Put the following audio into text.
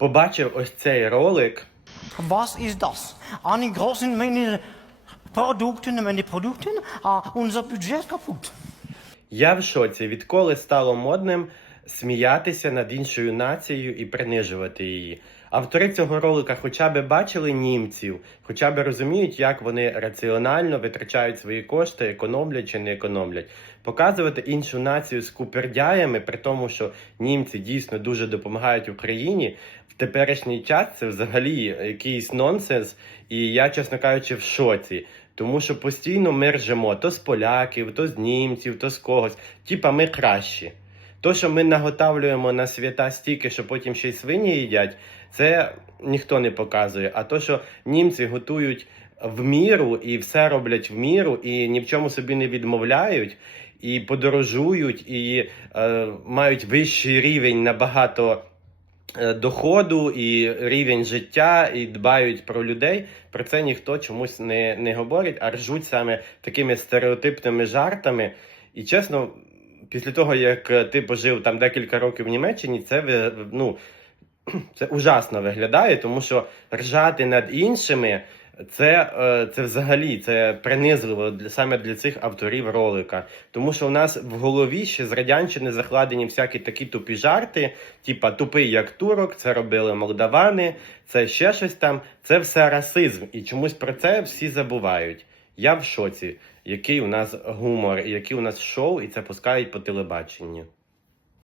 побачив ось цей ролик. Was ist das? Eine großen Mengen Produkten, Menge Produkten, а unser Budget kaputt. Я в шоці, відколи стало модним сміятися над іншою нацією і принижувати її. Автори цього ролика хоча б бачили німців, хоча б розуміють, як вони раціонально витрачають свої кошти, економлять чи не економлять. Показувати іншу націю з купердяями, при тому, що німці дійсно дуже допомагають Україні. В теперішній час це взагалі якийсь нонсенс, і я, чесно кажучи, в шоці. Тому що постійно ми ржемо то з поляків, то з німців, то з когось. Типа ми кращі. То, що ми наготавлюємо на свята стільки, що потім ще й свині їдять, це ніхто не показує. А то, що німці готують в міру і все роблять в міру, і ні в чому собі не відмовляють, і подорожують, і е, мають вищий рівень набагато е, доходу і рівень життя, і дбають про людей. Про це ніхто чомусь не, не говорить, а ржуть саме такими стереотипними жартами. І чесно, після того, як е, ти пожив там декілька років в Німеччині, це ну, це ужасно виглядає, тому що ржати над іншими. Це, е, це взагалі це принизливо для саме для цих авторів ролика. Тому що у нас в голові ще з радянщини закладені всякі такі тупі жарти, типа тупий як турок, це робили молдавани, це ще щось там. Це все расизм. І чомусь про це всі забувають. Я в шоці, який у нас гумор, які у нас шоу, і це пускають по телебаченню.